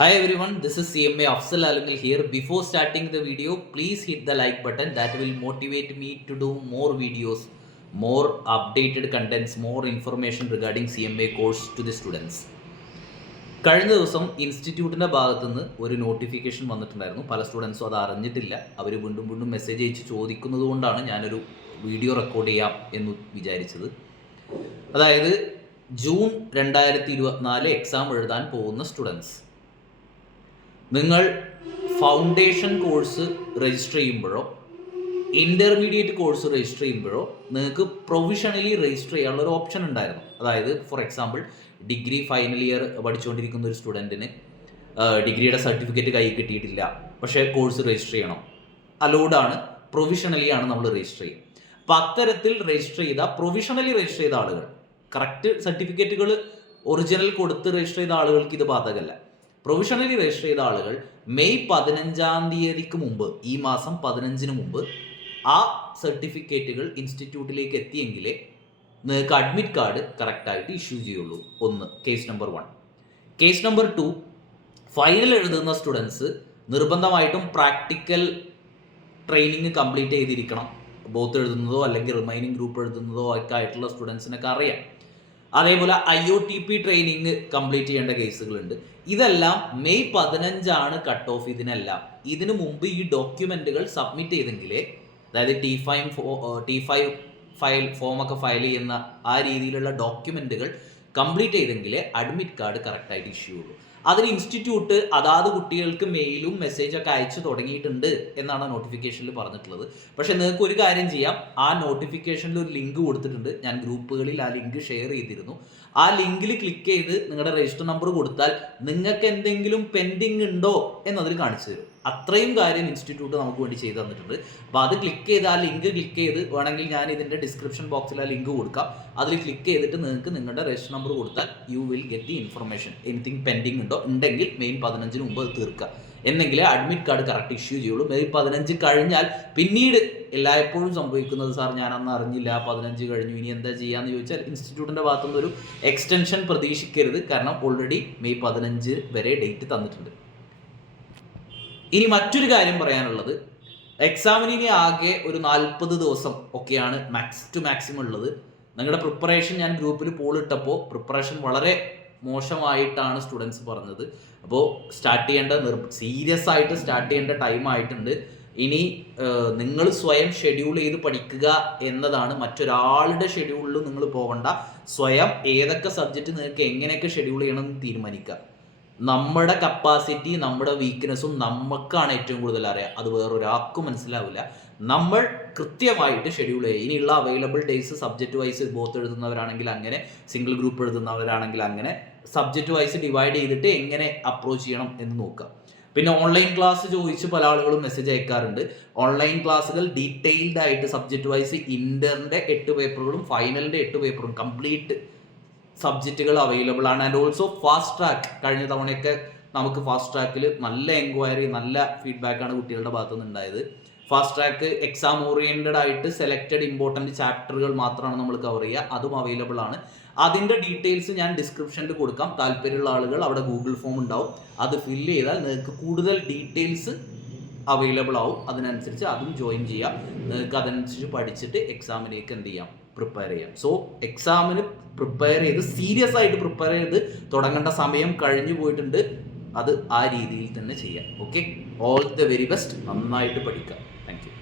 Hi everyone, this is CMA Afzal Alumal here. Before starting the video, please hit the like button. That will motivate me to do more videos, more updated contents, more information regarding CMA course to the students. കഴിഞ്ഞ ദിവസം ഇൻസ്റ്റിറ്റ്യൂട്ടിൻ്റെ ഭാഗത്തുനിന്ന് ഒരു notification വന്നിട്ടുണ്ടായിരുന്നു. പല സ്റ്റുഡൻസും അത് അറിഞ്ഞിട്ടില്ല. അവർ വീണ്ടും message അയച്ച് ചോദിക്കുന്നത് കൊണ്ടാണ് ഞാനൊരു വീഡിയോ റെക്കോർഡ് ചെയ്യാം എന്ന് വിചാരിച്ചത്. അതായത് ജൂൺ 2024 എക്സാം എഴുതാൻ പോകുന്ന സ്റ്റുഡൻസ്, നിങ്ങൾ ഫൗണ്ടേഷൻ കോഴ്സ് രജിസ്റ്റർ ചെയ്യുമ്പോഴോ ഇൻ്റർമീഡിയറ്റ് കോഴ്സ് രജിസ്റ്റർ ചെയ്യുമ്പോഴോ നിങ്ങൾക്ക് പ്രൊവിഷണലി രജിസ്റ്റർ ചെയ്യാനുള്ള ഒരു ഓപ്ഷൻ ഉണ്ടായിരുന്നു. അതായത് for example degree final year പഠിച്ചുകൊണ്ടിരിക്കുന്ന ഒരു സ്റ്റുഡൻറ്റിന് ഡിഗ്രിയുടെ സർട്ടിഫിക്കറ്റ് കൈ കിട്ടിയിട്ടില്ല, പക്ഷേ കോഴ്സ് രജിസ്റ്റർ ചെയ്യണം, അലൗഡാണ്, പ്രൊവിഷണലി ആണ് നമ്മൾ രജിസ്റ്റർ ചെയ്യുക. അപ്പം അത്തരത്തിൽ രജിസ്റ്റർ ചെയ്ത പ്രൊവിഷണലി രജിസ്റ്റർ ചെയ്ത ആളുകൾ, കറക്റ്റ് സർട്ടിഫിക്കറ്റുകൾ ഒറിജിനൽ കൊടുത്ത് രജിസ്റ്റർ ചെയ്ത ആളുകൾക്ക് ഇത് ബാധകമല്ല. പ്രൊവിഷണലി രജിസ്റ്റർ ചെയ്ത ആളുകൾ മെയ് 15 മുമ്പ്, ഈ മാസം 15 മുമ്പ് ആ സർട്ടിഫിക്കറ്റുകൾ ഇൻസ്റ്റിറ്റ്യൂട്ടിലേക്ക് എത്തിയെങ്കിലേ നിങ്ങൾക്ക് അഡ്മിറ്റ് കാർഡ് കറക്റ്റായിട്ട് ഇഷ്യൂ ചെയ്യുള്ളൂ. ഒന്ന്, case number 1. Case number 2, final എഴുതുന്ന സ്റ്റുഡൻസ് നിർബന്ധമായിട്ടും പ്രാക്ടിക്കൽ ട്രെയിനിങ് കംപ്ലീറ്റ് ചെയ്തിരിക്കണം. ബോത്ത് എഴുതുന്നതോ അല്ലെങ്കിൽ റിമൈനിങ് ഗ്രൂപ്പ് എഴുതുന്നതോ ഒക്കെ ആയിട്ടുള്ള സ്റ്റുഡൻസിനൊക്കെ അറിയാം. അതേപോലെ IOTP ട്രെയിനിങ് കംപ്ലീറ്റ് ചെയ്യേണ്ട കേസുകളുണ്ട്. ഇതെല്ലാം മെയ് 15 കട്ട് ഓഫ്. ഇതിനു മുമ്പ് ഈ ഡോക്യുമെന്റുകൾ സബ്മിറ്റ് ചെയ്തെങ്കിലേ, അതായത് T5 ഫയൽ ഫോമൊക്കെ ഫയൽ ചെയ്യുന്ന ആ രീതിയിലുള്ള ഡോക്യുമെന്റുകൾ കംപ്ലീറ്റ് ചെയ്തെങ്കിലേ അഡ്മിറ്റ് കാർഡ് കറക്റ്റായിട്ട് ഇഷ്യൂ ഉള്ളൂ. അതിന് ഇൻസ്റ്റിറ്റ്യൂട്ട് അതാത് കുട്ടികൾക്ക് മെയിലും മെസ്സേജൊക്കെ അയച്ചു തുടങ്ങിയിട്ടുണ്ട് എന്നാണ് നോട്ടിഫിക്കേഷനിൽ പറഞ്ഞിട്ടുള്ളത്. പക്ഷെ നിങ്ങൾക്ക് ഒരു കാര്യം ചെയ്യാം, ആ നോട്ടിഫിക്കേഷനിൽ ഒരു ലിങ്ക് കൊടുത്തിട്ടുണ്ട്. ഞാൻ ഗ്രൂപ്പുകളിൽ ആ ലിങ്ക് ഷെയർ ചെയ്തിരുന്നു. ആ ലിങ്കിൽ ക്ലിക്ക് ചെയ്ത് നിങ്ങളുടെ രജിസ്റ്റർ നമ്പർ കൊടുത്താൽ നിങ്ങൾക്ക് എന്തെങ്കിലും പെൻഡിങ് ഉണ്ടോ എന്നതിൽ കാണിച്ചു തരും. അത്രയും കാര്യം ഇൻസ്റ്റിറ്റ്യൂട്ട് നമുക്ക് വേണ്ടി ചെയ്തു തന്നിട്ടുണ്ട്. അപ്പോൾ അത് ക്ലിക്ക് ചെയ്ത്, ആ ലിങ്ക് ക്ലിക്ക് ചെയ്ത്, വേണമെങ്കിൽ ഞാൻ ഇതിൻ്റെ ഡിസ്ക്രിപ്ഷൻ ബോക്സിൽ ആ ലിങ്ക് കൊടുക്കാം. അതിൽ ക്ലിക്ക് ചെയ്തിട്ട് നിങ്ങൾക്ക് നിങ്ങളുടെ രജിസ്റ്റർ നമ്പർ കൊടുത്താൽ you will get the information. Anything pending ഉണ്ടോ, ഉണ്ടെങ്കിൽ മെയ് 15 മുമ്പ് അത് തീർക്കുക. എന്നെങ്കിലേ അഡ്മിറ്റ് കാർഡ് കറക്റ്റ് ഇഷ്യൂ ചെയ്യുള്ളൂ. മെയ് 15 കഴിഞ്ഞാൽ പിന്നീട് എല്ലായ്പ്പോഴും സംഭവിക്കുന്നത്, സാർ ഞാൻ അന്ന് അറിഞ്ഞില്ല, 15 കഴിഞ്ഞു, ഇനി എന്താ ചെയ്യാന്ന് ചോദിച്ചാൽ ഇൻസ്റ്റിറ്റ്യൂട്ടിൻ്റെ ഭാഗത്തുനിന്ന് ഒരു എക്സ്റ്റൻഷൻ പ്രതീക്ഷിക്കരുത്. കാരണം ഓൾറെഡി മെയ് 15 വരെ ഡേറ്റ് തന്നിട്ടുണ്ട്. ഇനി മറ്റൊരു കാര്യം പറയാനുള്ളത്, എക്സാമിന് ഇനി ആകെ ഒരു 40 ദിവസം ഒക്കെയാണ് മാക്സിമം ഉള്ളത്. നിങ്ങളുടെ പ്രിപ്പറേഷൻ, ഞാൻ ഗ്രൂപ്പിൽ പോൾ ഇട്ടപ്പോൾ പ്രിപ്പറേഷൻ വളരെ മോശമായിട്ടാണ് സ്റ്റുഡൻസ് പറഞ്ഞത്. അപ്പോൾ സീരിയസ് ആയിട്ട് സ്റ്റാർട്ട് ചെയ്യേണ്ട ടൈം ആയിട്ടുണ്ട്. ഇനി നിങ്ങൾ സ്വയം ഷെഡ്യൂൾ ചെയ്ത് പഠിക്കുക എന്നതാണ്. മറ്റൊരാളുടെ ഷെഡ്യൂളിൽ നിങ്ങൾ പോകണ്ട. സ്വയം ഏതൊക്കെ സബ്ജക്റ്റ് നിങ്ങൾക്ക് എങ്ങനെയൊക്കെ ഷെഡ്യൂൾ ചെയ്യണമെന്ന് തീരുമാനിക്കുക. നമ്മുടെ കപ്പാസിറ്റി, നമ്മുടെ വീക്ക്നെസ്സും നമുക്കാണ് ഏറ്റവും കൂടുതൽ അറിയാം. അത് വേറൊരാൾക്കും മനസ്സിലാവില്ല. നമ്മൾ കൃത്യമായിട്ട് ഷെഡ്യൂൾ ചെയ്യുക. ഇനിയുള്ള available days subject wise both എഴുതുന്നവരാണെങ്കിൽ അങ്ങനെ, സിംഗിൾ ഗ്രൂപ്പ് എഴുതുന്നവരാണെങ്കിൽ അങ്ങനെ, സബ്ജക്റ്റ് വൈസ് ഡിവൈഡ് ചെയ്തിട്ട് എങ്ങനെ അപ്രോച്ച് ചെയ്യണം എന്ന് നോക്കുക. പിന്നെ ഓൺലൈൻ ക്ലാസ് ചോദിച്ച് പല ആളുകളും മെസ്സേജ് അയക്കാറുണ്ട്. ഓൺലൈൻ ക്ലാസ്സുകൾ ഡീറ്റെയിൽഡ് ആയിട്ട് സബ്ജക്റ്റ് വൈസ് ഇൻ്ററിൻ്റെ 8 പേപ്പറുകളും ഫൈനലിൻ്റെ 8 പേപ്പറും കംപ്ലീറ്റ് സബ്ജക്റ്റുകൾ അവൈലബിൾ ആണ്. And also fast track. കഴിഞ്ഞ തവണയൊക്കെ നമുക്ക് ഫാസ്റ്റ് ട്രാക്കിൽ നല്ല എൻക്വയറി, നല്ല ഫീഡ്ബാക്കാണ് കുട്ടികളുടെ ഭാഗത്തുനിന്ന് ഉണ്ടായത്. ഫാസ്റ്റ് ട്രാക്ക് എക്സാം ഓറിയൻറ്റഡ് ആയിട്ട് സെലക്റ്റഡ് ഇമ്പോർട്ടൻറ്റ് ചാപ്റ്ററുകൾ മാത്രമാണ് നമ്മൾ കവർ ചെയ്യുക. അതും അവൈലബിൾ ആണ്. അതിൻ്റെ ഡീറ്റെയിൽസ് ഞാൻ ഡിസ്ക്രിപ്ഷനിൽ കൊടുക്കാം. താല്പര്യമുള്ള ആളുകൾ അവിടെ ഗൂഗിൾ ഫോം ഉണ്ടാവും, അത് ഫില്ല് ചെയ്താൽ നിങ്ങൾക്ക് കൂടുതൽ ഡീറ്റെയിൽസ് അവൈലബിൾ ആവും. അതിനനുസരിച്ച് അതും ജോയിൻ ചെയ്യാം. നിങ്ങൾക്ക് അതനുസരിച്ച് പഠിച്ചിട്ട് എക്സാമിലേക്ക് എന്ത് ചെയ്യാം, പ്രിപ്പയർ ചെയ്യാം. സോ എക്സാമിന് പ്രിപ്പയർ ചെയ്ത്, സീരിയസ് ആയിട്ട് പ്രിപ്പയർ ചെയ്ത് തുടങ്ങേണ്ട സമയം കഴിഞ്ഞു പോയിട്ടുണ്ട്. അത് ആ രീതിയിൽ തന്നെ ചെയ്യാം. Okay, all the very best. നന്നായിട്ട് പഠിക്കാം. Thank you.